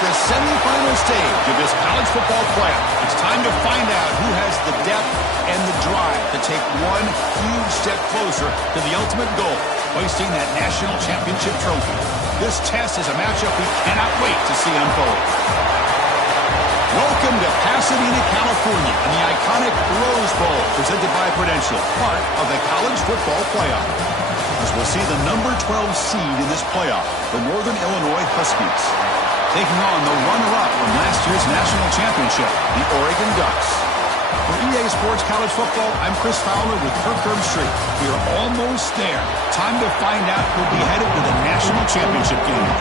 the semifinal stage of this college football playoff. It's time to find out who has the depth and the drive to take one huge step closer to the ultimate goal, hoisting that national championship trophy. This test is a matchup we cannot wait to see unfold. Welcome to Pasadena, California, and the iconic Rose Bowl presented by Prudential, part of the college football playoff. As we'll see the number 12 seed in this playoff, the Northern Illinois Huskies, taking on the runner-up from last year's national championship, the Oregon Ducks. For EA Sports College Football, I'm Chris Fowler with Kirk Herbstreit. We are almost there. Time to find out who'll be headed to the national championship game.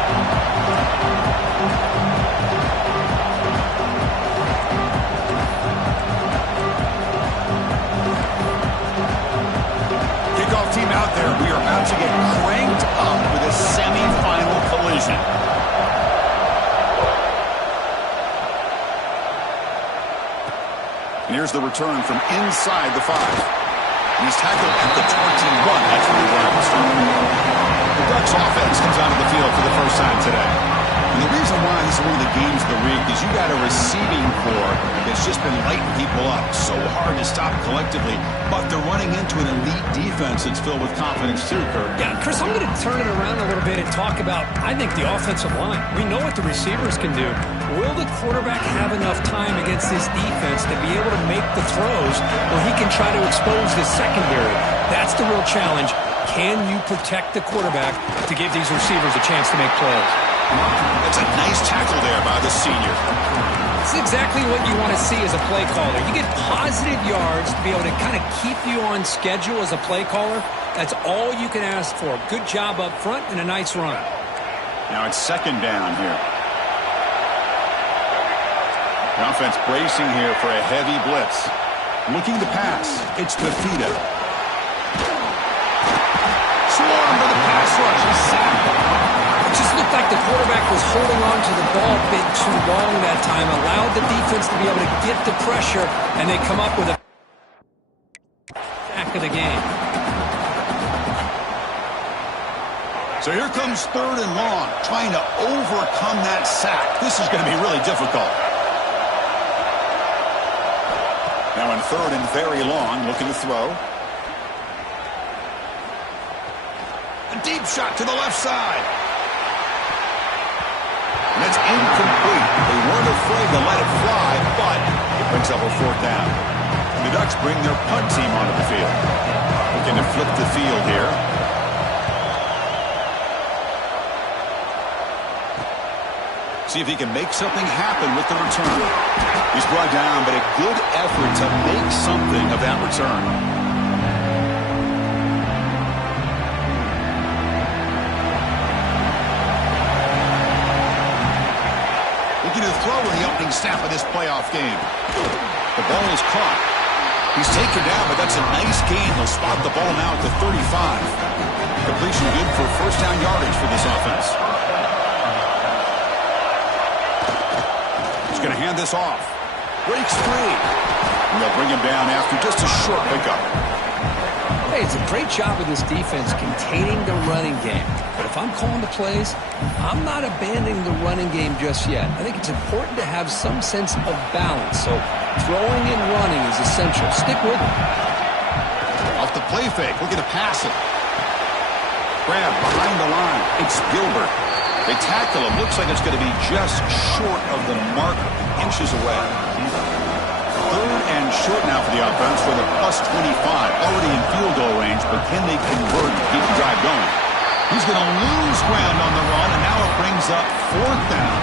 Team out there, we are about to get cranked up with a semi-final collision. And here's the return from inside the 5. And he's tackled at the 21. That's where he runs. The Ducks offense comes onto the field for the first time today. And the reason why this is one of the games of the week is you got a receiving core that's just been lighting people up. So hard to stop collectively, but they're running into an elite defense that's filled with confidence too, Kirk. Yeah, Chris, I'm going to turn it around a little bit and talk about, I think, the offensive line. We know what the receivers can do. Will the quarterback have enough time against this defense to be able to make the throws where he can try to expose the secondary? That's the real challenge. Can you protect the quarterback to give these receivers a chance to make plays? That's a nice tackle there by the senior. It's exactly what you want to see as a play caller. You get positive yards to be able to kind of keep you on schedule as a play caller. That's all you can ask for. Good job up front and a nice run. Now it's second down here. The offense bracing here for a heavy blitz. Looking to pass. It's Fifita. Swarm for the pass rush. He's sacked. It just looked like the quarterback was holding on to the ball a bit too long that time, allowed the defense to be able to get the pressure, and they come up with a sack of the game. So here comes third and long, trying to overcome that sack. This is going to be really difficult. Now in third and very long, looking to throw. A deep shot to the left side. And it's incomplete. They weren't afraid to let it fly, but it brings up a fourth down. And the Ducks bring their punt team onto the field. Looking to flip the field here. See if he can make something happen with the return. He's brought down, but a good effort to make something of that return. Looking to throw in the opening snap of this playoff game. The ball is caught. He's taken down, but that's a nice gain. They'll spot the ball now at the 35. Completion good for first down yardage for this offense. He's going to hand this off. Breaks free. And they'll bring him down after just a short pickup. Hey, it's a great job of this defense containing the running game. But if I'm calling the plays, I'm not abandoning the running game just yet. I think it's important to have some sense of balance. So throwing and running is essential. Stick with it. Off the play fake, looking to pass it. Grab behind the line. It's Gilbert. They tackle him. Looks like it's going to be just short of the mark, inches away. Third and short now for the offense with a plus 25. Already in field goal range, but can they convert and keep the drive going? He's going to lose ground on the run, and now it brings up fourth down.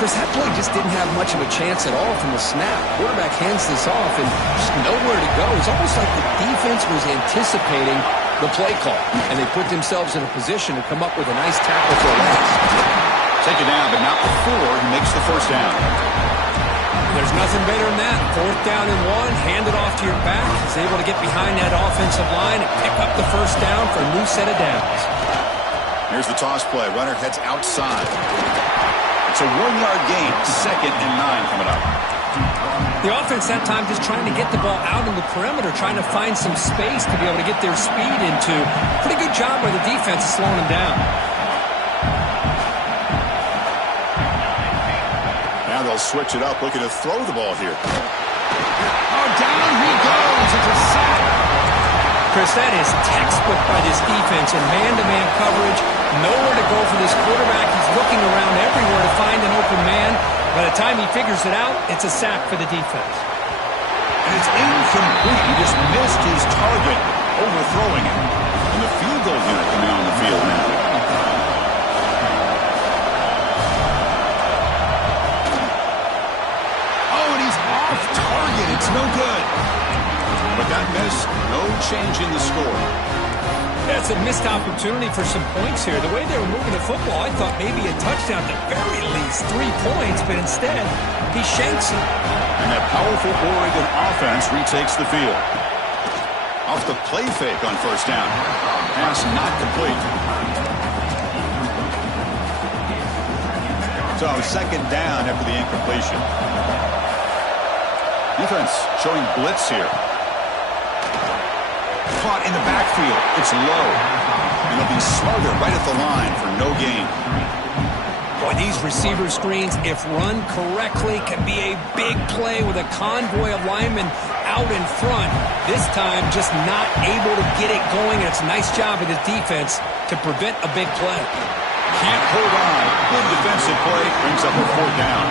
Chris, that play just didn't have much of a chance at all from the snap. Quarterback hands this off and just nowhere to go. It's almost like the defense was anticipating the play call, and they put themselves in a position to come up with a nice tackle for a loss. Take it down, but not before he makes the first down. There's nothing better than that. Fourth down and one, hand it off to your back. He's able to get behind that offensive line and pick up the first down for a new set of downs. Here's the toss play. Runner heads outside. It's a 1-yard gain. 2nd and 9 coming up. The offense that time just trying to get the ball out in the perimeter, trying to find some space to be able to get their speed into. Pretty good job by the defense of slowing them down. they'll switch it up, looking to throw the ball here. Oh, down he goes. It's a sack. Chris, that is textbook by this defense in man-to-man coverage. Nowhere to go for this quarterback. He's looking around everywhere to find an open man. By the time he figures it out, it's a sack for the defense. And it's incomplete. He just missed his target, overthrowing it. And the field goal unit coming on the field now. Oh, and he's off target. It's no good. But that miss, no change in the score. That's a missed opportunity for some points here. The way they were moving the football, I thought maybe a touchdown at the very least, 3 points, but instead, he shanks it. And that powerful Oregon offense retakes the field. Off the play fake on first down. Pass not complete. So second down after the incompletion. Defense showing blitz here. Caught in the backfield. It's low. And they'll be smarter right at the line for no gain. Boy, these receiver screens, if run correctly, can be a big play with a convoy of linemen out in front. This time, just not able to get it going. And it's a nice job of the defense to prevent a big play. Can't hold on. Good defensive play. Brings up a 4th down.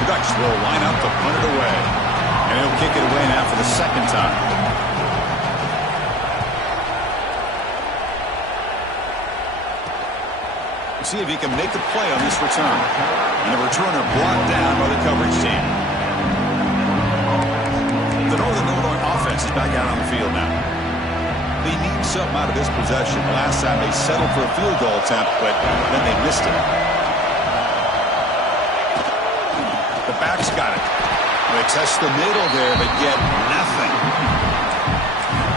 The Ducks will line up to punt it away. And he'll kick it away now for the second time. See if he can make the play on this return. And the returner blocked down by the coverage team. The Northern Illinois offense is back out on the field now. They need something out of this possession. Last time they settled for a field goal attempt, but then they missed it. The back's got it. They test the middle there, but get nothing.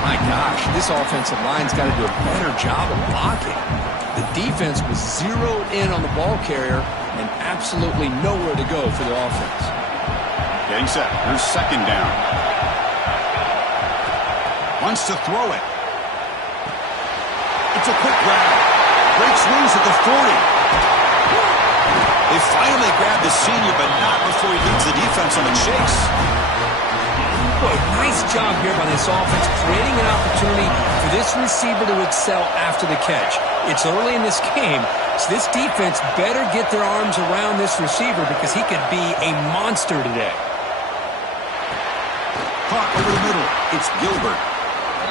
My gosh, this offensive line's got to do a better job of blocking. The defense was zeroed in on the ball carrier and absolutely nowhere to go for the offense. Getting set. Here's second down. Wants to throw it. It's a quick grab. Breaks loose at the 40. They finally grab the senior, but not before he leads the defense on the chase. Boy, nice job here by this offense, creating an opportunity for this receiver to excel after the catch. It's early in this game, so this defense better get their arms around this receiver because he could be a monster today. Caught over the middle. It's Gilbert.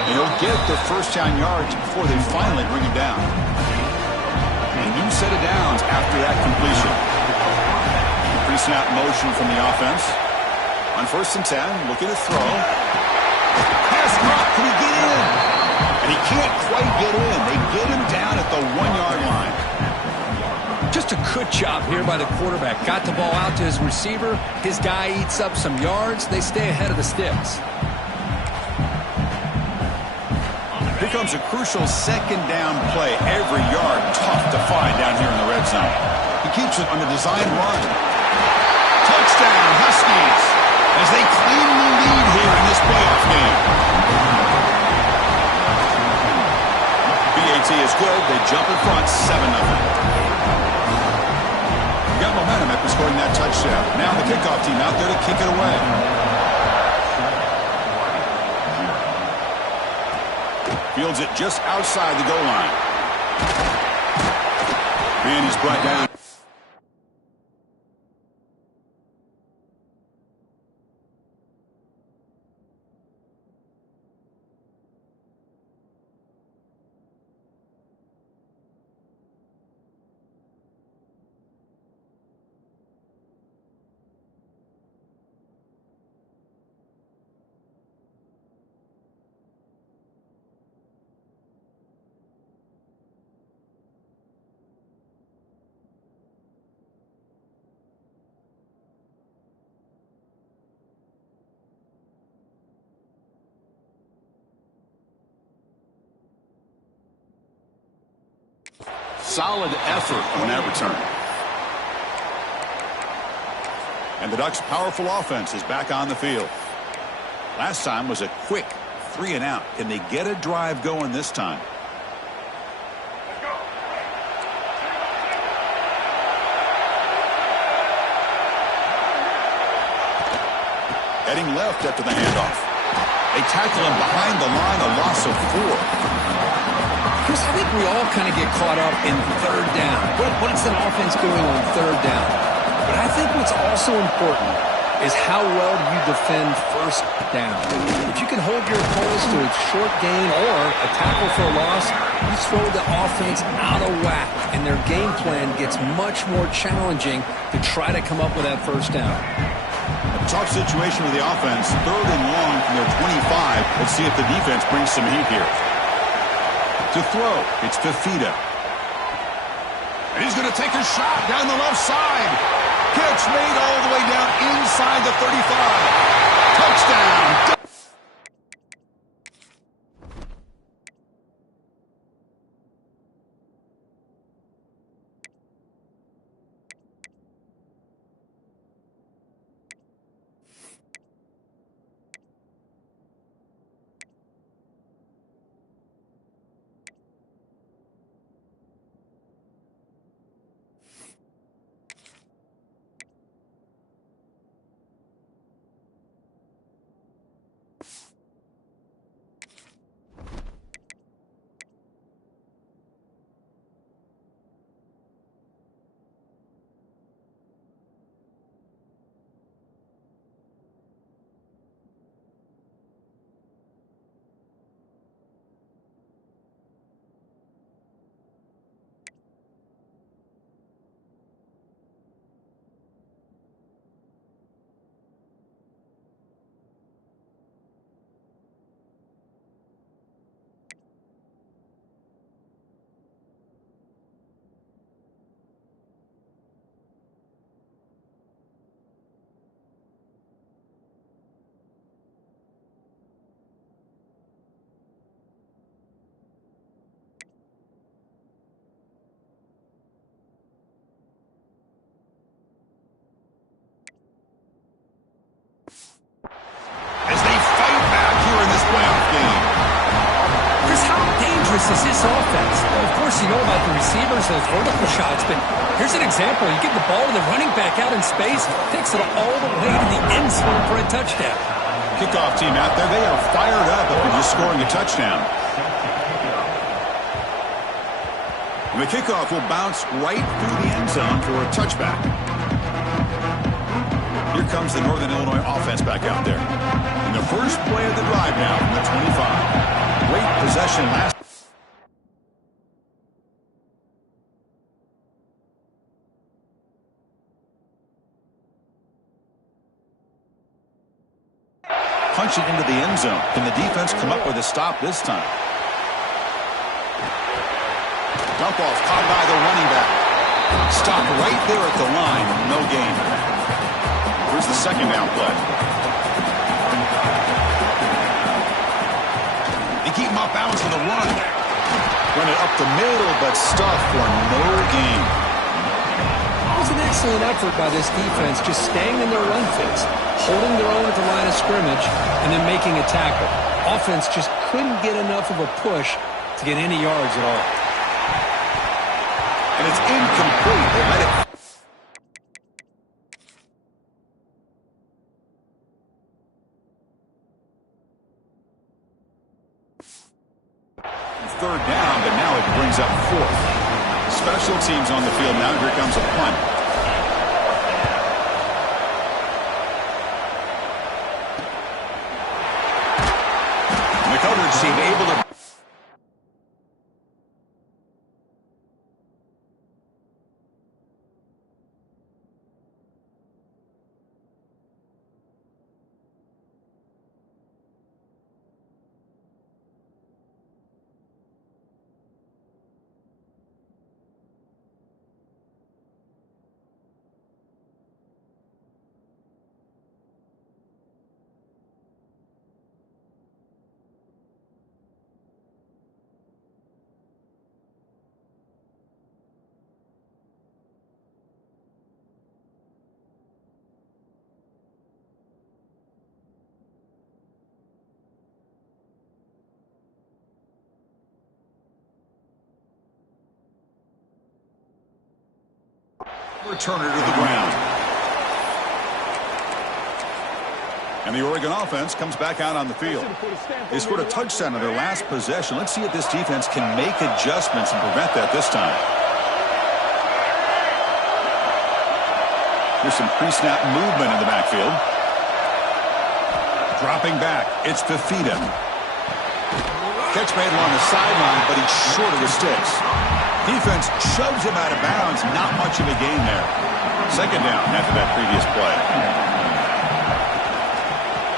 And he'll get the first down yards before they finally bring him down. A new set of downs after that completion. Pre-snap motion from the offense. On 1st and 10, looking to throw. Pass caught. Can he get in? And he can't quite get in. They get him down at the 1-yard line. Just a good job here by the quarterback. Got the ball out to his receiver. His guy eats up some yards. They stay ahead of the sticks. Here comes a crucial second down play. Every yard tough to find down here in the red zone. He keeps it on the design run. Touchdown, Huskies, as they claim the lead here in this playoff game. BAT is good. They jump in front, 7-0. Got momentum after scoring that touchdown. Now the kickoff team out there to kick it away. Fields it just outside the goal line. And he's brought down. Solid effort on that return. And the Ducks' powerful offense is back on the field. Last time was a quick 3-and-out. Can they get a drive going this time? Heading left after the handoff. They tackle him behind the line, a loss of 4. Chris, I think we all kind of get caught up in third down. What's an offense doing on third down? But I think what's also important is how well you defend first down. If you can hold your opponents to a short gain or a tackle for a loss, you throw the offense out of whack, and their game plan gets much more challenging to try to come up with that first down. A tough situation with the offense. 3rd and long from their 25. Let's see if the defense brings some heat here. To throw, it's Fifita. And he's going to take a shot down the left side. Catch made all the way down inside the 35. Touchdown. Is this offense? Well, of course, you know about the receivers, those vertical shots, but here's an example. You give the ball to the running back out in space, takes it all the way to the end zone for a touchdown. Kickoff team out there, they are fired up after just scoring a touchdown. And the kickoff will bounce right through the end zone for a touchback. Here comes the Northern Illinois offense back out there. And the first play of the drive now from the 25. Great possession last. Punching into the end zone. Can the defense come up with a stop this time? Dump off caught by the running back. Stop right there at the line. No gain. Here's the second down play. They keep him off balance for the run. Run it up the middle, but stuffed for no gain. It was an excellent effort by this defense, just staying in their run fits, holding their own at the line of scrimmage, and then making a tackle. Offense just couldn't get enough of a push to get any yards at all. And it's incomplete. They let it. Third down, but now it brings up 4th. Special teams on the field now. Here comes a punt. McCullers seemed able to. Returner to the ground. And the Oregon offense comes back out on the field. They scored a touchdown in their last possession. Let's see if this defense can make adjustments and prevent that this time. Here's some pre-snap movement in the backfield. Dropping back, it's Fifita. Catch made along the sideline, but he's short of the sticks. Defense shoves him out of bounds. Not much of a gain there. Second down after that previous play.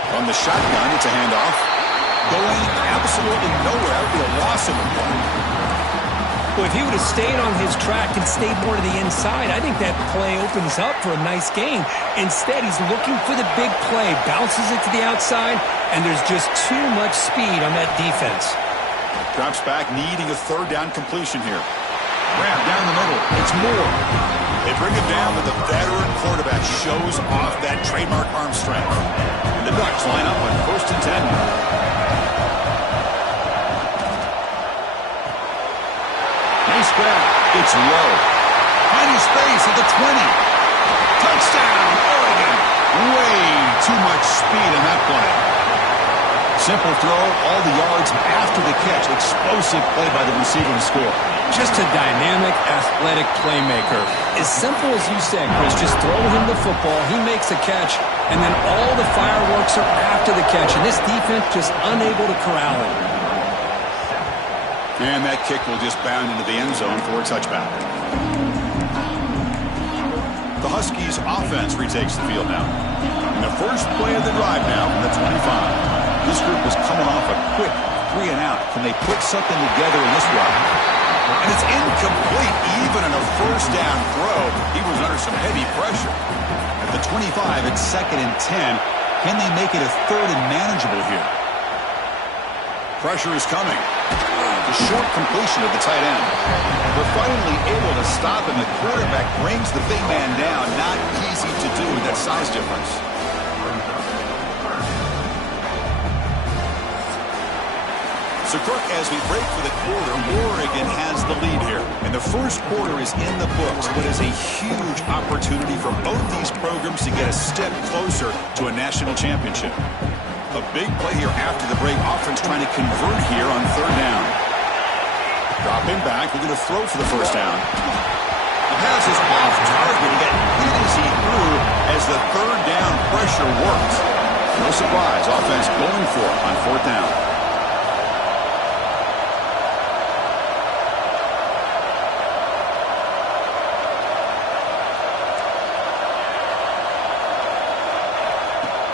From the shotgun, it's a handoff. Going absolutely nowhere. It'll be a loss of a play. Well, if he would have stayed on his track and stayed more to the inside, I think that play opens up for a nice gain. Instead, he's looking for the big play, bounces it to the outside, and there's just too much speed on that defense. Drops back, needing a third down completion here. Grab down the middle. It's Moore. They bring it down, but the veteran quarterback shows off that trademark arm strength. And the Ducks line up on 1st and 10. Nice grab. It's low. Finding space at the 20. Touchdown, Oregon. Way too much speed in that play. Simple throw, all the yards after the catch. Explosive play by the receiver to score. Just a dynamic, athletic playmaker. As simple as you said, Chris, just throw him the football, he makes a catch, and then all the fireworks are after the catch. And this defense just unable to corral him. And that kick will just bound into the end zone for a touchback. The Huskies offense retakes the field now. In the first play of the drive now from the 25. This group was coming off a quick 3 and out. Can they put something together in this drive? And it's incomplete. Even in a first down throw, he was under some heavy pressure. At the 25, it's 2nd and 10. Can they make it a 3rd and manageable here? Pressure is coming. The short completion of the tight end. They're finally able to stop him. The quarterback brings the big man down. Not easy to do with that size difference. So, Kirk, as we break for the quarter, Oregon has the lead here. And the first quarter is in the books, but is a huge opportunity for both these programs to get a step closer to a national championship. A big play here after the break. Offense trying to convert here on 3rd down. Dropping back. We're going to throw for the first down. The pass is off target. He got hit as he threw as the 3rd down pressure worked. No surprise. Offense going for it on 4th down.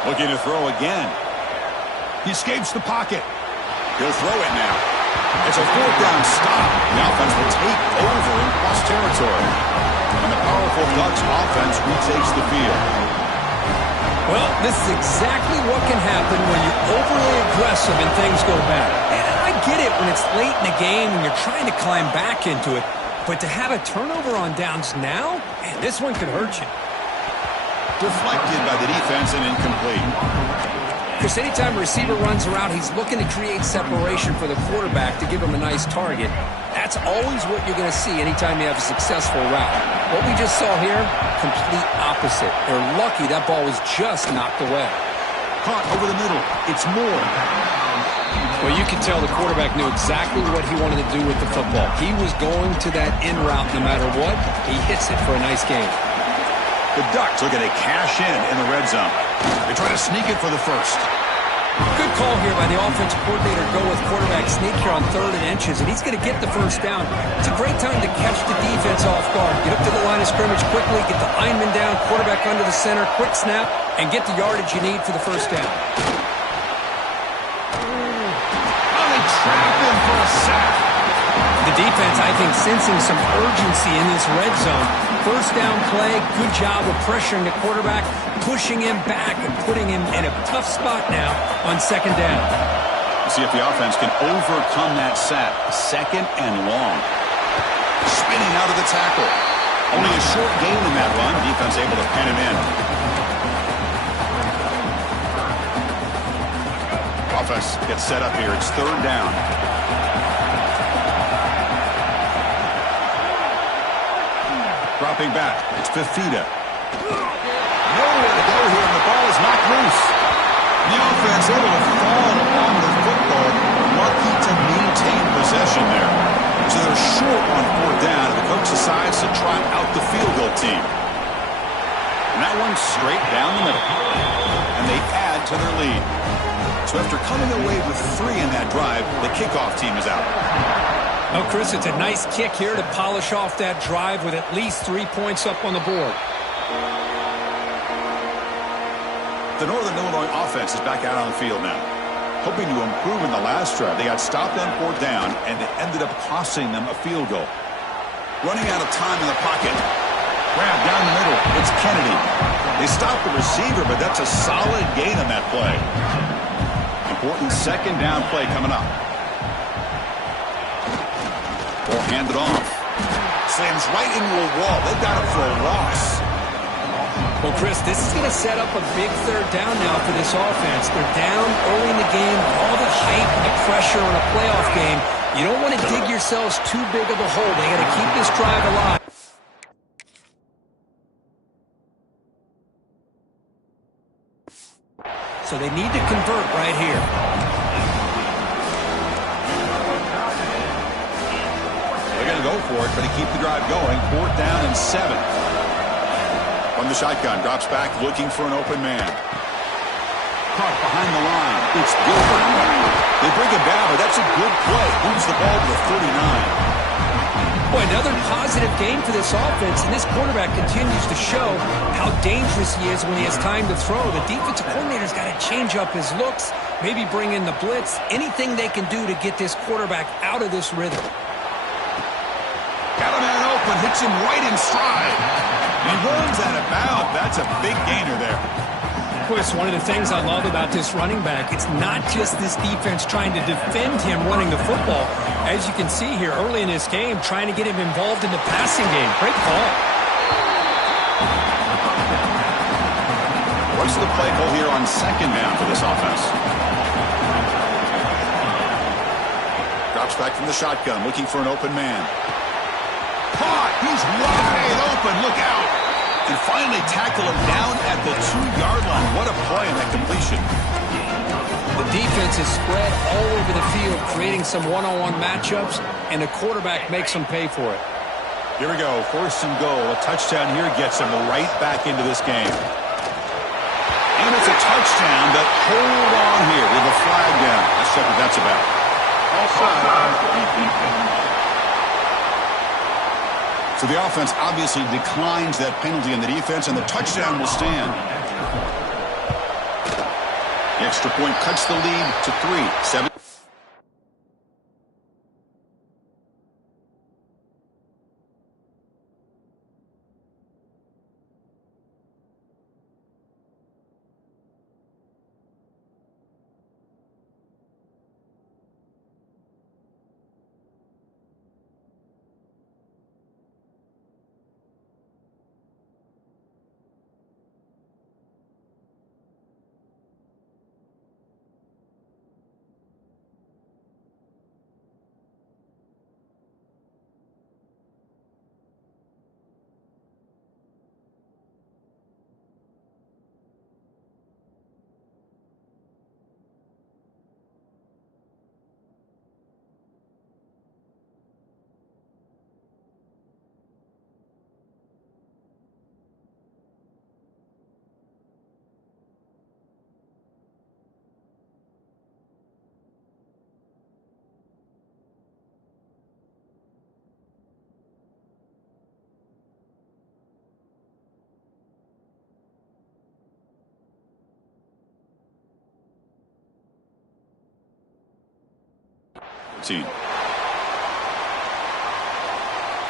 Looking to throw again. He escapes the pocket. He'll throw it now. It's a 4th down stop. The offense will take over in cross territory. And the powerful Ducks offense retakes the field. Well, this is exactly what can happen when you're overly aggressive and things go bad. And I get it when it's late in the game and you're trying to climb back into it. But to have a turnover on downs now, man, this one could hurt you. Deflected by the defense and incomplete. Because anytime a receiver runs around, he's looking to create separation for the quarterback to give him a nice target. That's always what you're going to see anytime you have a successful route. What we just saw here, complete opposite. They're lucky that ball was just knocked away. Caught over the middle. It's Moore. Well, you can tell the quarterback knew exactly what he wanted to do with the football. He was going to that in route no matter what. He hits it for a nice gain. The Ducks looking to cash in the red zone. They try to sneak it for the first. Good call here by the offensive coordinator. Go with quarterback sneak here on 3rd and inches, and he's going to get the first down. It's a great time to catch the defense off guard. Get up to the line of scrimmage quickly, get the lineman down, quarterback under the center, quick snap, and get the yardage you need for the first down. Oh, they trap him for a sack. The defense, I think, sensing some urgency in this red zone. First down play, good job of pressuring the quarterback, pushing him back and putting him in a tough spot now on 2nd down. See if the offense can overcome that sack. 2nd and long. Spinning out of the tackle. Only a short gain in that run. Defense able to pen him in. Offense gets set up here. It's 3rd down. Dropping back. It's Fifita. Nowhere to go here, and the ball is knocked loose. The offense able to fall along the football, lucky to maintain possession there. So they're short on 4th down, and the coach decides to trot out the field goal team. And that one's straight down the middle. And they add to their lead. So after coming away with 3 in that drive, the kickoff team is out. Oh, Chris, it's a nice kick here to polish off that drive with at least 3 points up on the board. The Northern Illinois offense is back out on the field now. Hoping to improve in the last drive. They got stopped on 4th down, and it ended up costing them a field goal. Running out of time in the pocket. Grab down the middle. It's Kennedy. They stop the receiver, but that's a solid gain on that play. Important 2nd down play coming up. Ball handed off. Slams right into a wall. They've got him for a loss. Well, Chris, this is going to set up a big 3rd down now for this offense. They're down early in the game, all the hype and the pressure on a playoff game. You don't want to dig yourselves too big of a hole. They got to keep this drive alive. So they need to convert right here. They're going to go for it, but to keep the drive going, 4th down and 7. From the shotgun, drops back, looking for an open man. Caught behind the line. It's Gilbert. They bring him down, but that's a good play. Moves the ball to the 39. Boy, another positive game for this offense, and this quarterback continues to show how dangerous he is when he has time to throw. The defensive coordinator's got to change up his looks, maybe bring in the blitz, anything they can do to get this quarterback out of this rhythm. Got a man open, hits him right in stride. He runs out of bounds. That's a big gainer there. Chris, one of the things I love about this running back, it's not just this defense trying to defend him running the football. As you can see here early in this game, trying to get him involved in the passing game. Great call. What's the play call here on 2nd down for this offense? Drops back from the shotgun, looking for an open man. Caught! He's wide open. Look out! And finally tackle him down at the 2-yard line. What a play in that completion. The defense is spread all over the field, creating some one-on-one matchups, and the quarterback makes them pay for it. Here we go. 1st and goal. A touchdown here gets them right back into this game. And it's a touchdown, but hold on here with a flag down. Let's check what that's about. So the offense obviously declines that penalty on the defense, and the touchdown will stand. The extra point cuts the lead to 3. 7.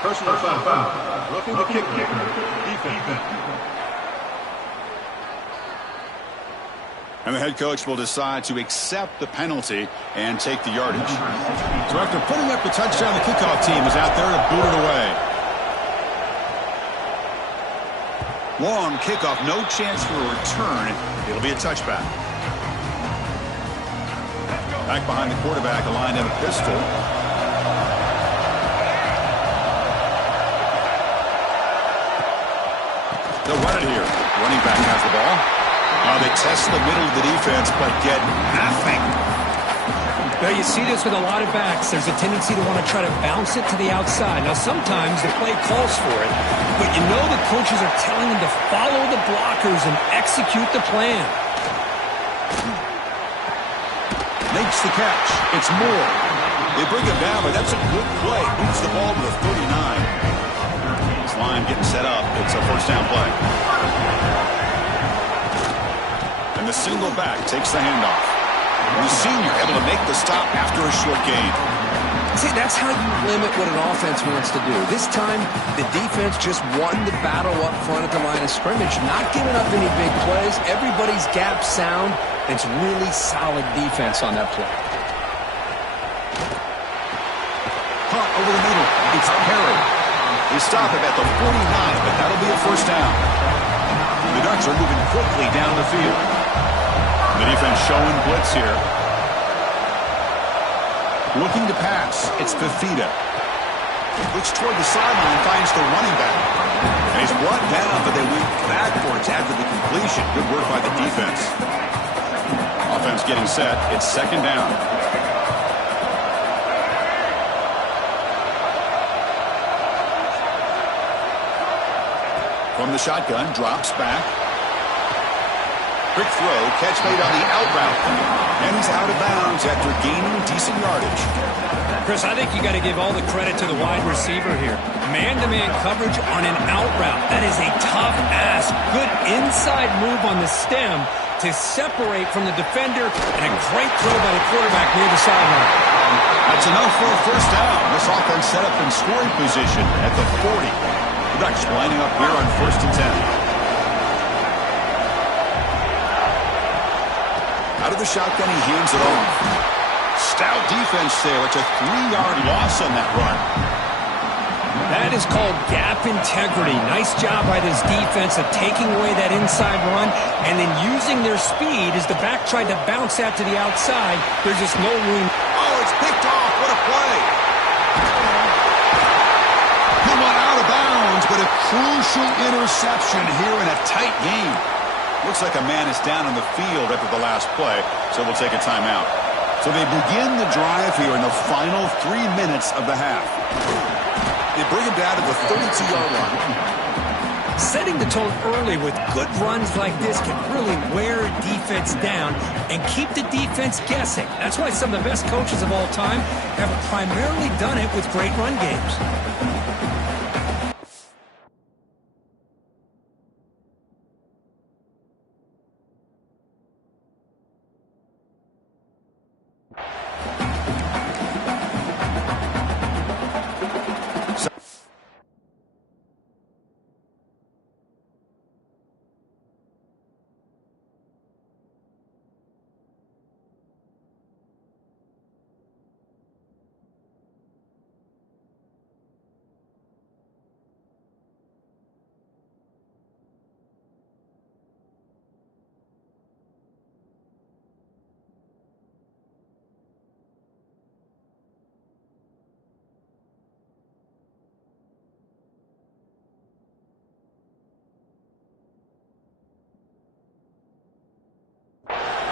Personal foul. Roughing the kicker. Defense. And the head coach will decide to accept the penalty and take the yardage. So after putting up the touchdown, the kickoff team is out there to boot it away. Long kickoff, no chance for a return. It'll be a touchback. Back behind the quarterback, aligned in a pistol. They'll run it here. Running back has the ball. They test the middle of the defense, but get nothing. Now, you see this with a lot of backs. There's a tendency to want to try to bounce it to the outside. Now, sometimes the play calls for it, but you know the coaches are telling them to follow the blockers and execute the plan. Makes the catch. It's Moore. They bring him down, but that's a good play. Moves the ball to the 39. This line getting set up. It's a first down play. And the single back takes the handoff. The senior able to make the stop after a short gain. See, that's how you limit what an offense wants to do. This time, the defense just won the battle up front at the line of scrimmage, not giving up any big plays. Everybody's gap sound. It's really solid defense on that play. Punt over the middle. It's Perry. They stop him at the 49, but that'll be a first down. The Ducks are moving quickly down the field. The defense showing blitz here. Looking to pass. It's Fifita. Looks toward the sideline, finds the running back. And he's brought down, but they went backwards after the completion. Good work by the defense. Offense getting set. It's second down. From the shotgun, drops back. Quick throw, catch made on the out route. And he's out of bounds after gaining decent yardage. Chris, I think you got to give all the credit to the wide receiver here. Man-to-man coverage on an out route. That is a tough ask. Good inside move on the stem to separate from the defender, and a great throw by the quarterback near the sideline. That's enough for a first down. This offense set up in scoring position at the 40. The Ducks lining up here on 1st and 10. Out of the shotgun, he hands it off. Stout defense there. It's a 3-yard loss on that run. That is called gap integrity. Nice job by this defense of taking away that inside run and then using their speed as the back tried to bounce that to the outside. There's just no room. Oh, it's picked off. What a play. He went out of bounds, but a crucial interception here in a tight game. Looks like a man is down on the field after the last play, so we'll take a timeout. So they begin the drive here in the final 3 minutes of the half. They bring him down to the 32-yard line. Setting the tone early with good runs like this can really wear a defense down and keep the defense guessing. That's why some of the best coaches of all time have primarily done it with great run games.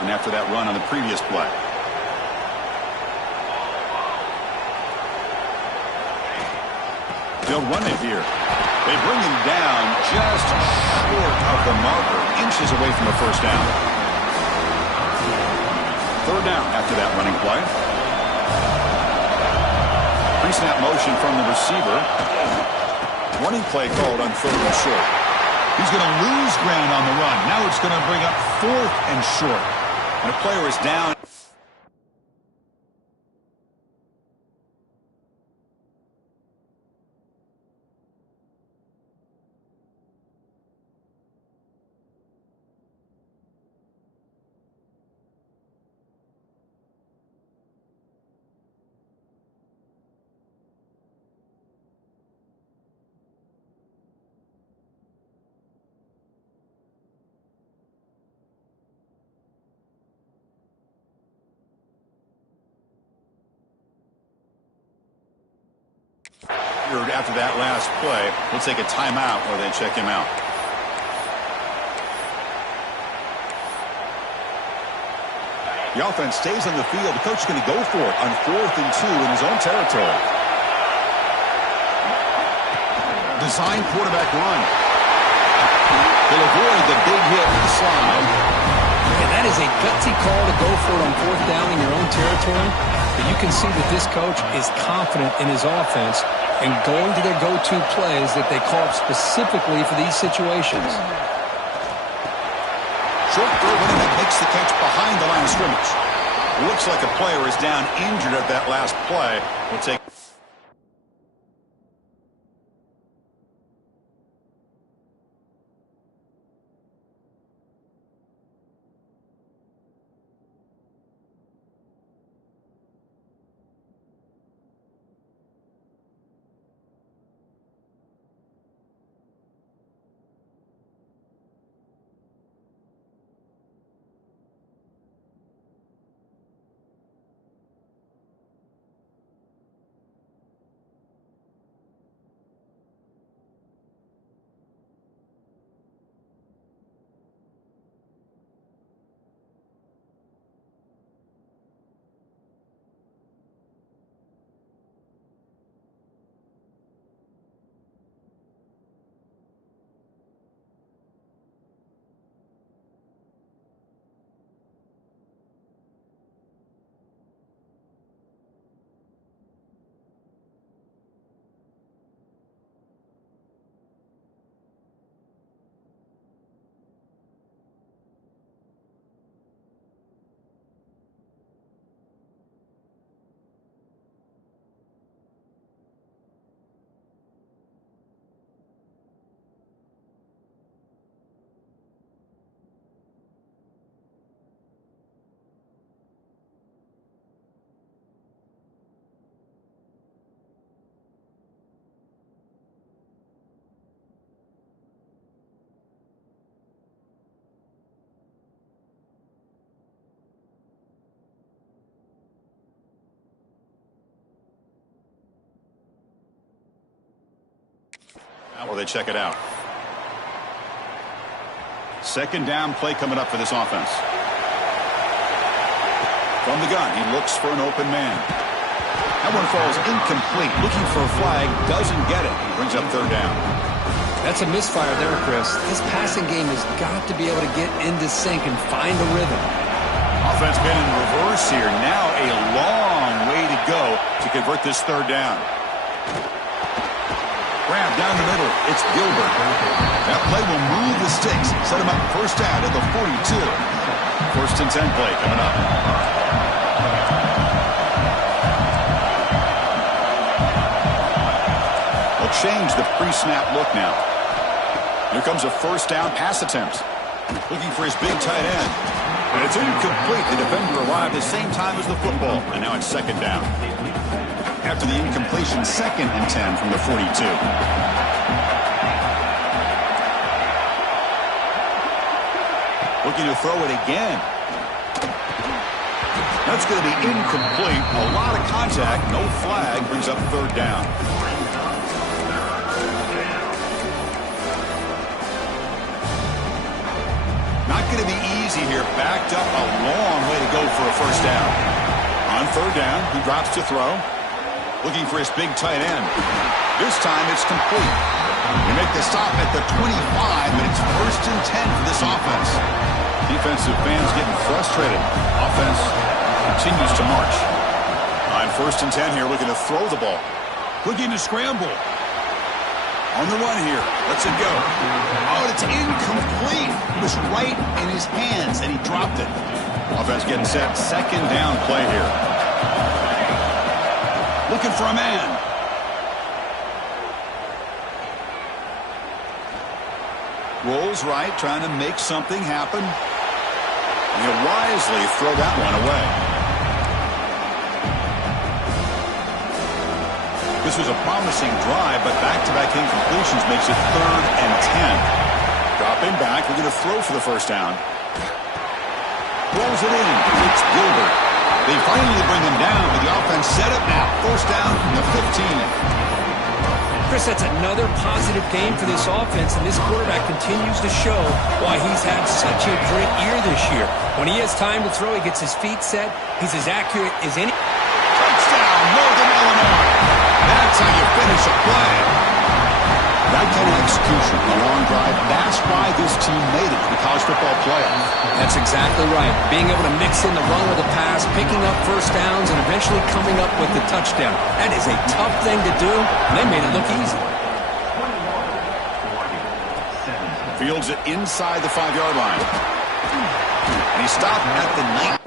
And after that run on the previous play. They'll run it here. They bring him down just short of the marker, inches away from the first down. Third down after that running play. Pre-snap motion from the receiver. Running play called on 3rd and short. He's going to lose ground on the run. Now it's going to bring up 4th and short. And the player is down. After that last play, we'll take a timeout or they check him out. The offense stays on the field. The coach is going to go for it on 4th and 2 in his own territory. Design quarterback run. He'll avoid the big hit with the slide. And that is a gutsy call to go for it on 4th down in your own territory. But you can see that this coach is confident in his offense and going to their go-to plays that they call up specifically for these situations. Short throw running that makes the catch behind the line of scrimmage. Looks like a player is down injured at that last play. We'll take... Or they check it out. Second down play coming up for this offense. From the gun, he looks for an open man. That one falls incomplete. Looking for a flag, doesn't get it. Brings up third down. That's a misfire there, Chris. This passing game has got to be able to get into sync and find a rhythm. Offense been in reverse here. Now a long way to go to convert this third down. Grab down the middle. It's Gilbert. That play will move the sticks. Set him up first down at the 42. 1st and 10 play coming up. They'll change the pre-snap look now. Here comes a first down pass attempt. Looking for his big tight end. And it's incomplete. The defender arrived at the same time as the football. And now it's second down. After the incompletion, 2nd and 10 from the 42. Looking to throw it again. That's going to be incomplete. A lot of contact. No flag. Brings up third down. Not going to be easy here. Backed up a long way to go for a first down. On third down, he drops to throw. Looking for his big tight end. This time it's complete. They make the stop at the 25, but it's 1st and 10 for this offense. Defensive fans getting frustrated. Offense continues to march. On 1st and 10 here, looking to throw the ball. Looking to scramble. On the run here. Lets it go. Oh, it's incomplete. It was right in his hands, and he dropped it. Offense getting set. Second down play here. Looking for a man. Rolls right, trying to make something happen. And he'll wisely throw that one away. This was a promising drive, but back-to-back incompletions makes it 3rd and 10. Dropping back, we're going to throw for the first down. Rolls it in. It's Gilbert. They finally bring him down, but the offense set up now. First down from the 15. Chris, that's another positive game for this offense, and this quarterback continues to show why he's had such a great year this year. When he has time to throw, he gets his feet set. He's as accurate as any. Touchdown, Northern Illinois. That's how you finish a play. That kind of execution, a long drive, that's why this team made it to the college football playoff. That's exactly right. Being able to mix in the run with the pass, picking up first downs, and eventually coming up with the touchdown. That is a tough thing to do, and they made it look easy. Fields it inside the 5-yard line. And he stopped at the 9.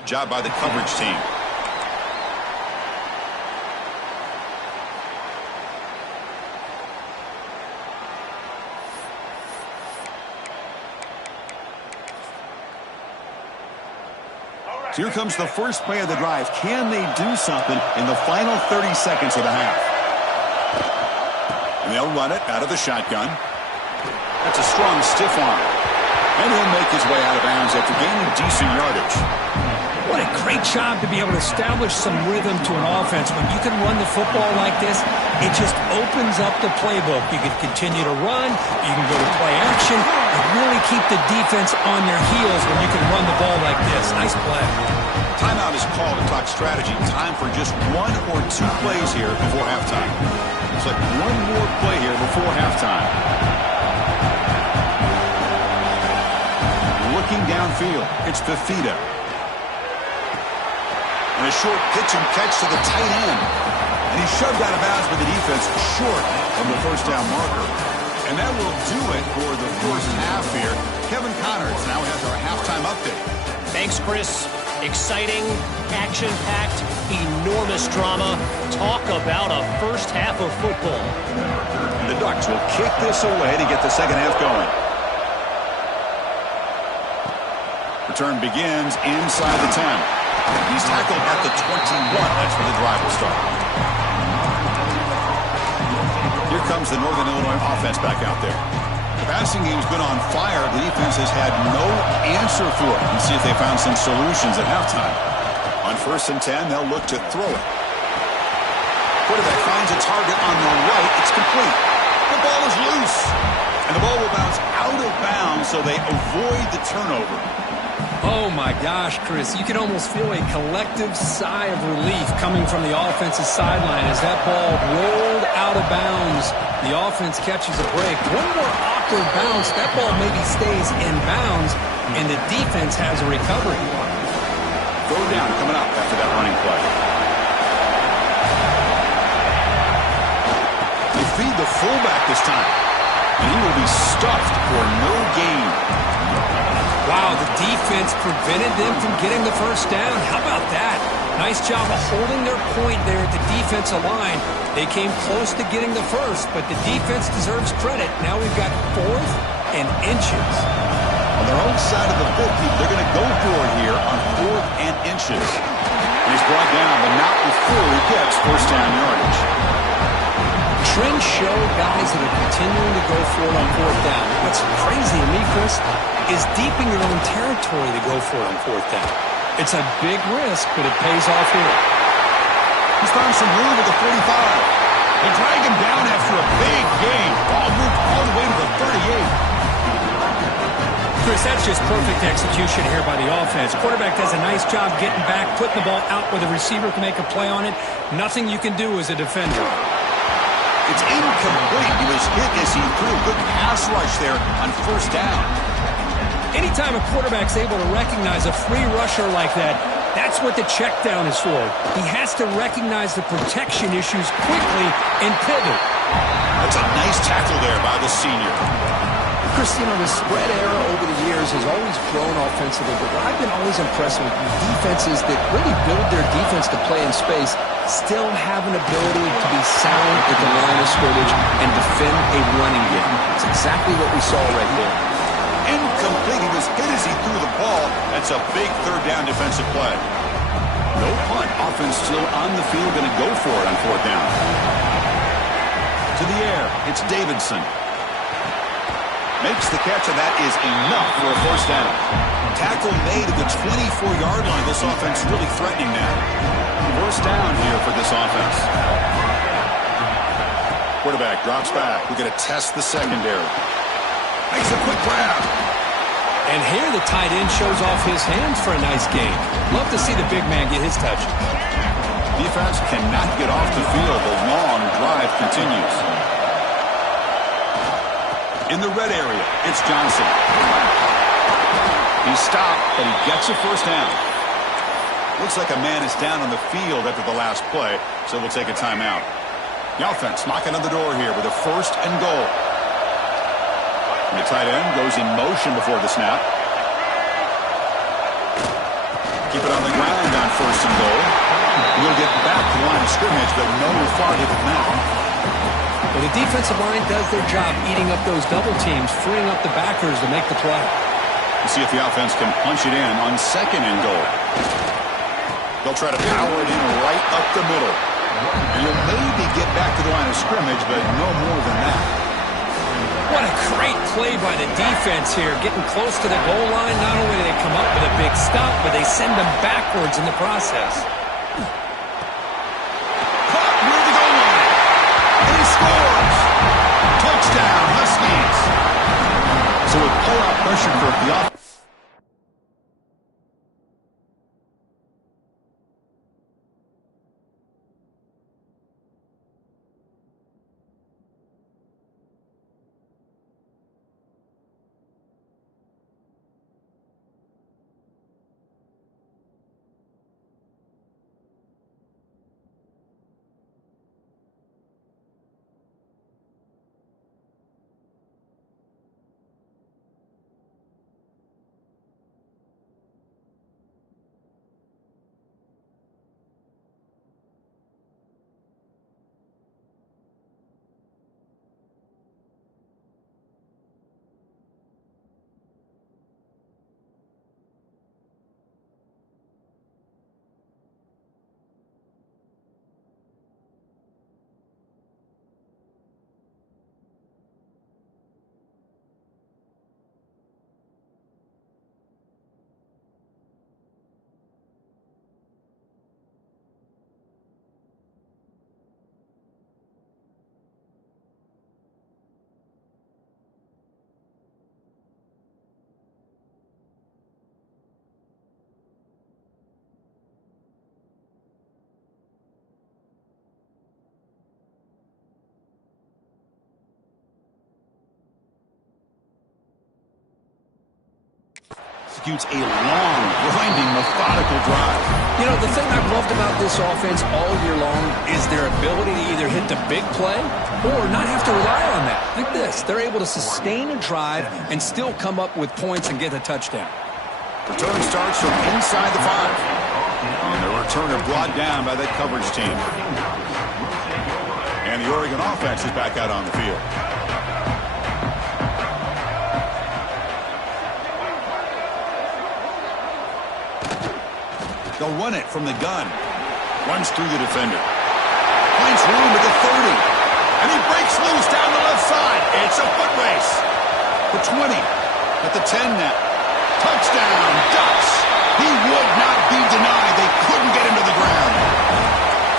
Good job by the coverage team. So here comes the first play of the drive. Can they do something in the final 30 seconds of the half? And they'll run it out of the shotgun. That's a strong stiff arm. And he'll make his way out of bounds after gaining decent yardage. What a great job to be able to establish some rhythm to an offense. When you can run the football like this, it just opens up the playbook. You can continue to run, you can go to play action, and really keep the defense on their heels when you can run the ball like this. Nice play. Timeout is called to talk strategy. Time for just 1 or 2 plays here before halftime. It's like one more play here before halftime. Looking downfield, it's Fifita. And a short pitch and catch to the tight end. And he's shoved out of bounds by the defense short of the first down marker. And that will do it for the first half here. Kevin Connors now has our halftime update. Thanks, Chris. Exciting, action-packed, enormous drama. Talk about a first half of football. The Ducks will kick this away to get the second half going. Return begins inside the 10. He's tackled at the 21. That's where the drive will start. Here comes the Northern Illinois offense back out there. The passing game's been on fire. The defense has had no answer for it. Let's see if they found some solutions at halftime. On 1st and 10, they'll look to throw it. Quarterback finds a target on the right. It's complete. The ball is loose. And the ball will bounce out of bounds, so they avoid the turnover. Oh, my gosh, Chris. You can almost feel a collective sigh of relief coming from the offensive sideline as that ball rolled out of bounds. The offense catches a break. One more awkward bounce. That ball maybe stays in bounds, and the defense has a recovery. Throw down coming up after that running play. They feed the fullback this time, and he will be stuffed for no gain. Wow, the defense prevented them from getting the first down. How about that? Nice job of holding their point there at the defensive line. They came close to getting the first, but the defense deserves credit. Now we've got 4th and inches. On their own side of the 50, they're going to go for it here on 4th and inches. And he's brought down, but not before he gets first down yardage. trends show guys that are continuing to go for it on fourth down. What's crazy to me, Chris, is deep in your own territory to go for it on fourth down. It's a big risk, but it pays off here. He's found some room at the 45. They drag him down after a big gain. Ball moved all the way to the 38. Chris, that's just perfect execution here by the offense. Quarterback does a nice job getting back, putting the ball out where the receiver can make a play on it. Nothing you can do as a defender. It's incomplete. He was hit as he threw a good pass rush there on first down. Anytime a quarterback's able to recognize a free rusher like that, that's what the check down is for. He has to recognize the protection issues quickly and pivot. That's a nice tackle there by the senior. Chris, you know, the spread era over the years has always grown offensively, but what I've been always impressed with defenses that really build their defense to play in space still have an ability to be sound at the line of scrimmage and defend a running game. It's exactly what we saw right there. Incomplete. He was hit as he threw the ball. That's a big third down defensive play. No punt. Offense still on the field, going to go for it on fourth down. To the air. It's Davidson. Makes the catch, and that is enough for a first down. Tackle made at the 24-yard line. This offense really threatening now. First down here for this offense. Quarterback drops back. We're going to test the secondary. Makes a quick grab. And here the tight end shows off his hands for a nice gain. Love to see the big man get his touch. Defense cannot get off the field. The long drive continues. In the red area, it's Johnson. He's stopped, but he gets a first down. Looks like a man is down on the field after the last play, so we'll take a timeout. The offense knocking on the door here with a first and goal. And the tight end goes in motion before the snap. Keep it on the ground on first and goal. We'll get back to the line of scrimmage, but no farther than that. Well, the defensive line does their job eating up those double teams, freeing up the backers to make the play. We'll see if the offense can punch it in on second and goal. They'll try to power it in right up the middle. And you'll maybe get back to the line of scrimmage, but no more than that. What a great play by the defense here, getting close to the goal line. Not only do they come up with a big stop, but they send them backwards in the process. Caught near the goal line. And he scores. Touchdown, Huskies. So with pull-out pressure for the offense. Executes a long, grinding, methodical drive. You know, the thing I've loved about this offense all year long is their ability to either hit the big play or not have to rely on that. Like this. They're able to sustain a drive and still come up with points and get a touchdown. Return starts from inside the 5. And the returner brought down by that coverage team. And the Oregon offense is back out on the field. They'll run it from the gun. Runs through the defender. Finds room at the 30. And he The 20. At the 10 now. Touchdown, Ducks. He would not be denied. They couldn't get him to the ground.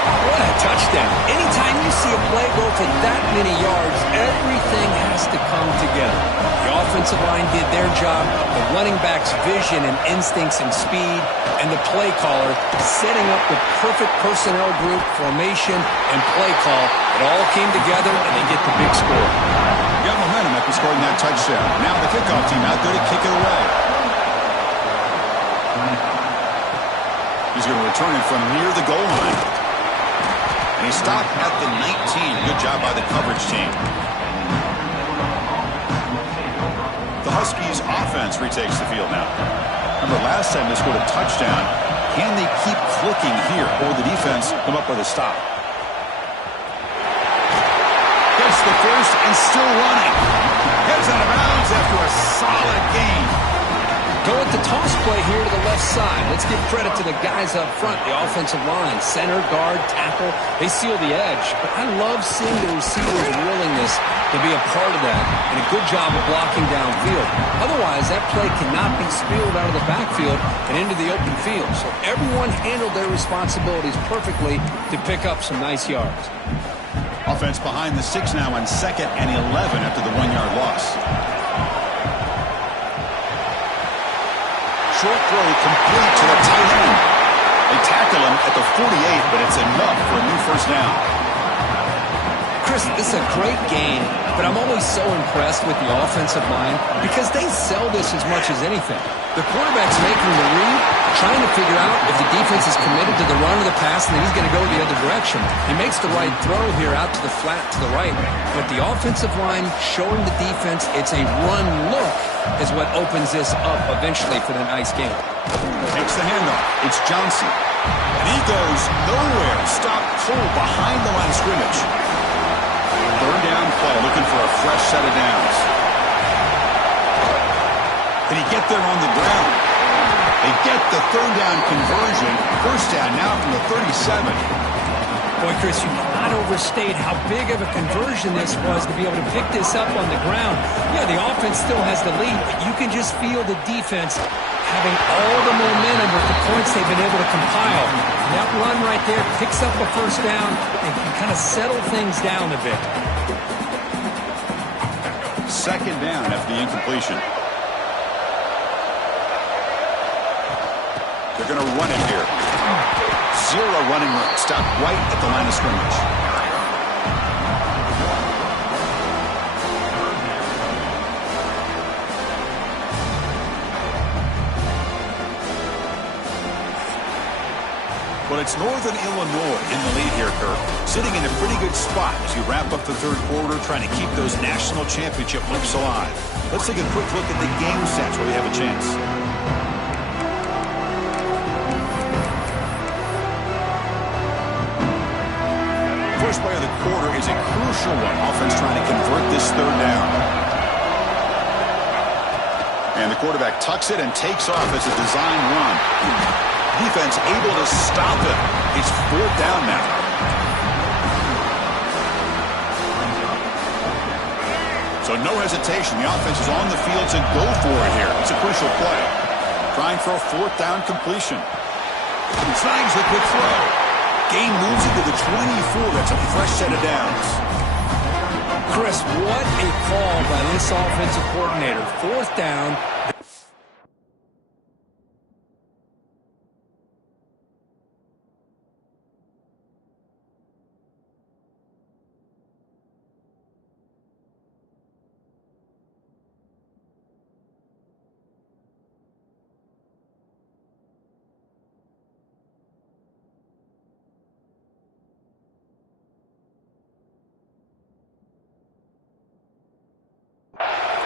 What a touchdown. Anytime you see a play go for that many yards, everything has to come together. The offensive line did their job, the running back's vision and instincts and speed, and the play caller setting up the perfect personnel group, formation, and play call. It all came together, and they get the big score. You got momentum after scoring that touchdown. Now the kickoff team out there to kick it away. He's going to return it from near the goal line. And he stopped at the 19. Good job by the coverage team. The Huskies offense retakes the field now. Remember last time they scored a touchdown. Can they keep clicking here, or the defense come up with a stop? Gets the first and still running. Gets out of bounds after a solid gain. Go with the toss play here to the left side. Let's give credit to the guys up front, the offensive line, center, guard, tackle. They seal the edge. But I love seeing the receiver's willingness to be a part of that and a good job of blocking downfield. Otherwise, that play cannot be spilled out of the backfield and into the open field. So everyone handled their responsibilities perfectly to pick up some nice yards. Offense behind the 6 now on 2nd and 11 after the 1-yard loss. Short throw complete to the tight end. They tackle him at the 48, but it's enough for a new first down. Chris, this is a great game, but I'm always so impressed with the offensive line because they sell this as much as anything. The quarterback's making the read, trying to figure out if the defense is committed to the run or the pass, and then he's going to go the other direction. He makes the right throw here out to the flat to the right, but the offensive line showing the defense it's a run look is what opens this up eventually for the nice game. Takes the handoff. It's Johnson. And he goes nowhere. Stop cold behind the line of scrimmage. Third down play, looking for a fresh set of downs. Did he get there on the ground? They get the third down conversion. First down now from the 37. Boy, Chris, you cannot overstate how big of a conversion this was to be able to pick this up on the ground. Yeah, the offense still has the lead, but you can just feel the defense having all the momentum with the points they've been able to compile. And that run right there picks up a first down and can kind of settle things down a bit. Second down after the incompletion. They're going to run it here. Zero running room. Stop right at the line of scrimmage. Well, it's Northern Illinois in the lead here, Kirk. Sitting in a pretty good spot as you wrap up the third quarter, trying to keep those national championship hopes alive. Let's take a quick look at the game stats where we have a chance. First play of the quarter is a crucial one. Offense trying to convert this third down. And the quarterback tucks it and takes off as a design run. Defense able to stop him. It's fourth down now. So no hesitation. The offense is on the field to go for it here. It's a crucial play. Trying for a fourth down completion. Snags the quick throw. Gain moves into the 24. That's a fresh set of downs. Chris, what a call by this offensive coordinator. Fourth down.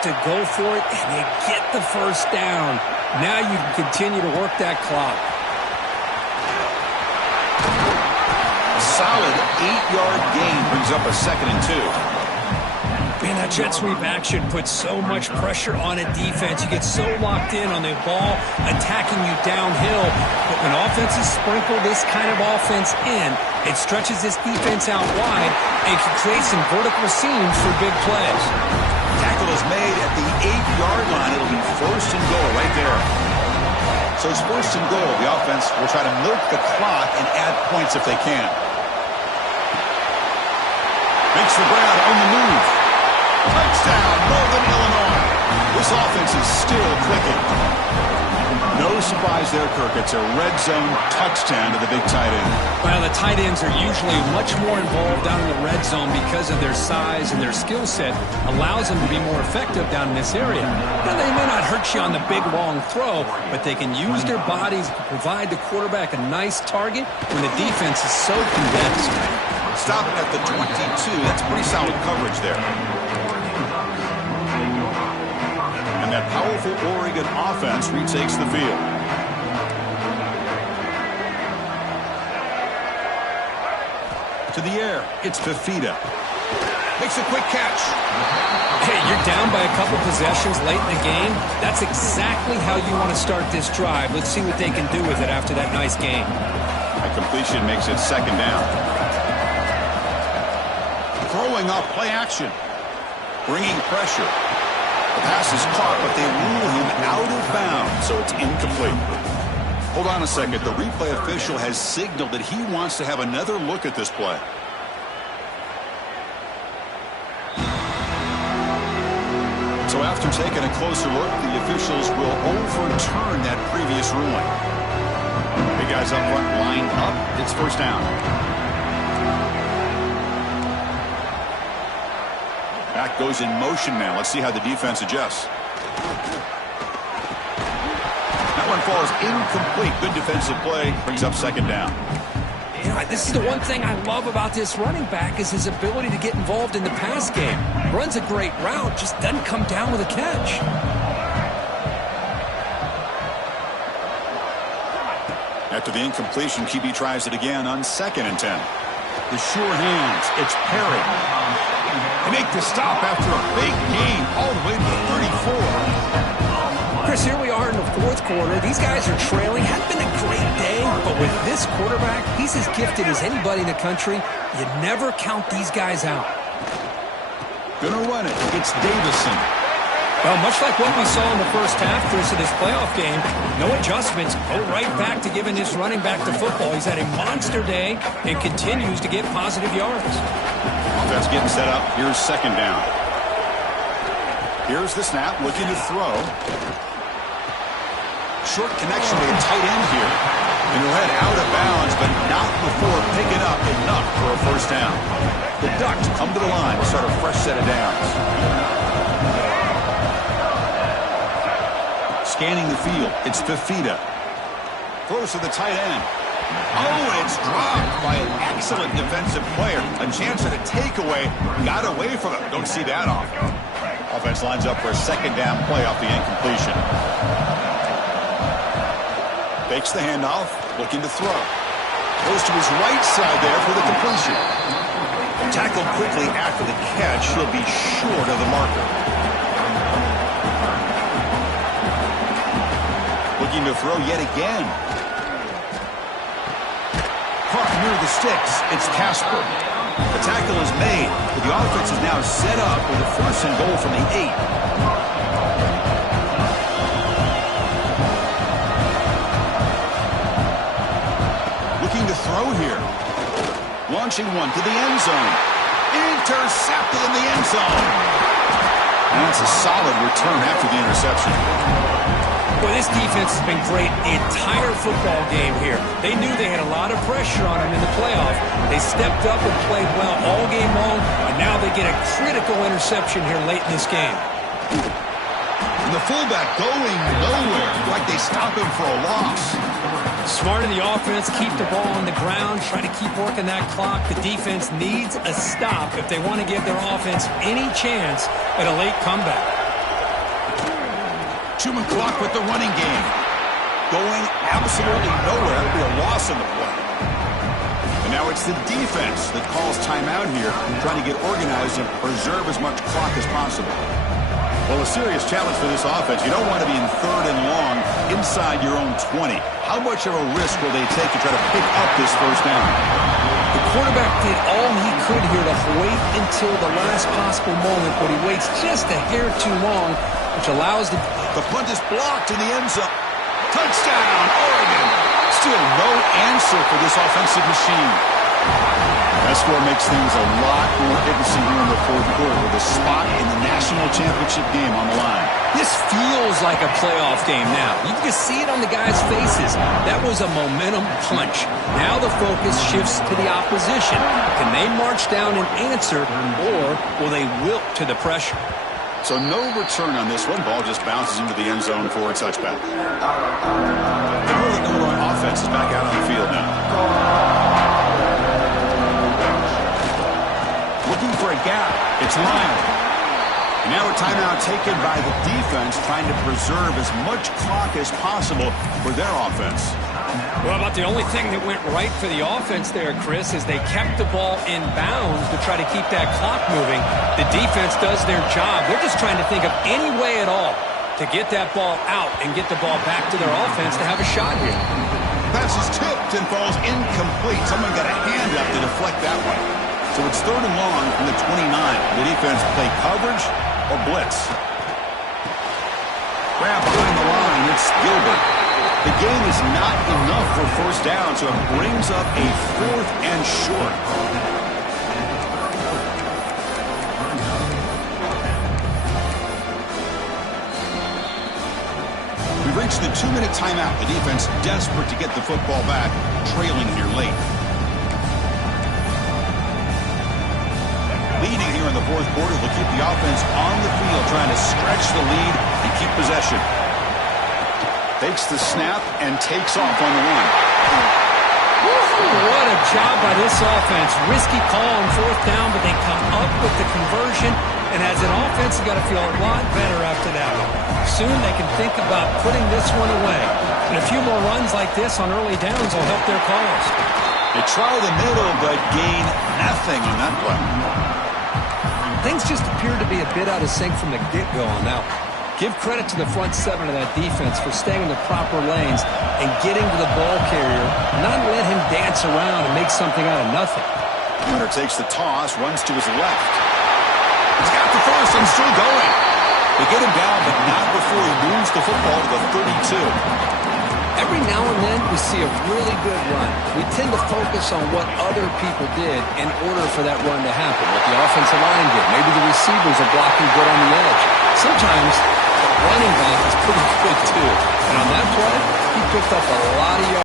To go for it, and they get the first down. Now you can continue to work that clock. A solid 8-yard gain brings up a 2nd and 2. Man, that jet sweep action puts so much pressure on a defense. You get so locked in on the ball attacking you downhill. But when offenses sprinkle this kind of offense in, it stretches this defense out wide and can create some vertical seams for big plays. Tackle tackle is made at the 8-yard line. It'll be first and goal right there. So it's first and goal. The offense will try to milk the clock and add points if they can. Makes the grab on the move. Touchdown, Northern Illinois. This offense is still clicking. No surprise there, Kirk. It's a red zone touchdown to the big tight end. Well, the tight ends are usually much more involved down in the red zone because of their size and their skill set allows them to be more effective down in this area. Now, they may not hurt you on the big, long throw, but they can use their bodies to provide the quarterback a nice target when the defense is so condensed. Stopping at the 22. That's pretty solid coverage there. And that powerful Oregon offense retakes the field. To the air, it's Fifita. Makes a quick catch. Hey, you're down by a couple possessions late in the game. That's exactly how you want to start this drive. Let's see what they can do with it after that nice game. That completion makes it second down. Throwing off play action. Bringing pressure. The pass is caught, but they rule him out of bounds, so it's incomplete. Hold on a second. The replay official has signaled that he wants to have another look at this play. So after taking a closer look, the officials will overturn that previous ruling. Big guys up front lined up. It's first down. Back goes in motion now. Let's see how the defense adjusts. That one falls incomplete. Good defensive play. Brings up second down. You know, this is the one thing I love about this running back is his ability to get involved in the pass game. Runs a great route, just doesn't come down with a catch. After the incompletion, QB tries it again on 2nd and 10. The sure hands. It's Perry. They make the stop after a big gain all the way to the 34. Chris, here we are in the 4th quarter. These guys are trailing. Hadn't been a great day, but with this quarterback, he's as gifted as anybody in the country. You never count these guys out. Gonna run it. It's Davison. Well, much like what we saw in the first half, Chris, of this playoff game, no adjustments. Go right back to giving this running back the football. He's had a monster day and continues to get positive yards. Offense getting set up. Here's second down. Here's the snap. Looking to throw. Short connection to the tight end here. And he'll head out of bounds, but not before picking up enough for a first down. The Ducks come to the line to start a fresh set of downs. Scanning the field, it's Fifita. Throws to the tight end. Oh, and it's dropped by an excellent defensive player. A chance at a takeaway. Got away from it. Don't see that often. Offense lines up for a second down play off the incompletion. Fakes the handoff, looking to throw. Goes to his right side there for the completion. Tackled quickly after the catch. He'll be short of the marker. Looking to throw yet again. Caught near the sticks. It's Casper. The tackle is made, but the offense is now set up with a first and goal from the 8. Looking to throw here. Launching one to the end zone. Intercepted in the end zone. And that's a solid return after the interception. Boy, this defense has been great the entire football game here. They knew they had a lot of pressure on them in the playoff. They stepped up and played well all game long, and now they get a critical interception here late in this game. And the fullback going nowhere, like they stop him for a loss. Smart in the offense, keep the ball on the ground, try to keep working that clock. The defense needs a stop if they want to give their offense any chance at a late comeback. 2 o'clock with the running game. Going absolutely nowhere. It'll be a loss in the play. And now it's the defense that calls timeout here, trying to get organized and preserve as much clock as possible. Well, a serious challenge for this offense. You don't want to be in 3rd and long inside your own 20. How much of a risk will they take to try to pick up this first down? The quarterback did all he could here to wait until the last possible moment, but he waits just a hair too long, which allows the punt is blocked in the end zone. Touchdown, Oregon. Still no answer for this offensive machine. That score makes things a lot more interesting here in the fourth quarter with a spot in the national championship game on the line. This feels like a playoff game now. You can see it on the guys' faces. That was a momentum punch. Now the focus shifts to the opposition. Can they march down and answer, or will they wilt to the pressure? So no return on this one. Ball just bounces into the end zone for a touchback. The Northern Illinois offense is back out on the field now. Looking for a gap. It's Lyon. And now a timeout taken by the defense, trying to preserve as much clock as possible for their offense. Well, about the only thing that went right for the offense there, Chris, is they kept the ball in bounds to try to keep that clock moving. The defense does their job. They're just trying to think of any way at all to get that ball out and get the ball back to their offense to have a shot here. Pass is tipped and falls incomplete. Someone got a hand up to deflect that one. So it's 3rd and long from the 29. The defense play coverage or blitz. Grab behind the line. It's Gilbert. The game is not enough for first down, so it brings up a 4th and short. We've reached the 2-minute timeout. The defense desperate to get the football back, trailing here late. Leading here in the fourth quarter, they'll keep the offense on the field, trying to stretch the lead and keep possession. Takes the snap and takes off on the run. What a job by this offense. Risky call on 4th down, but they come up with the conversion. And as an offense, you've got to feel a lot better after that one. Soon they can think about putting this one away. And a few more runs like this on early downs will help their cause. They try the middle, but gain nothing on that play. Things just appear to be a bit out of sync from the get-go on that one. Give credit to the front 7 of that defense for staying in the proper lanes and getting to the ball carrier, not let him dance around and make something out of nothing. Hunter takes the toss, runs to his left. He's got the first and still going. They get him down, but not before he moves the football to the 32. Every now and then we see a really good run. We tend to focus on what other people did in order for that run to happen, what the offensive line did. Maybe the receivers are blocking good on the edge. Sometimes the running back is pretty good too. And on that play, he picked up a lot of yards.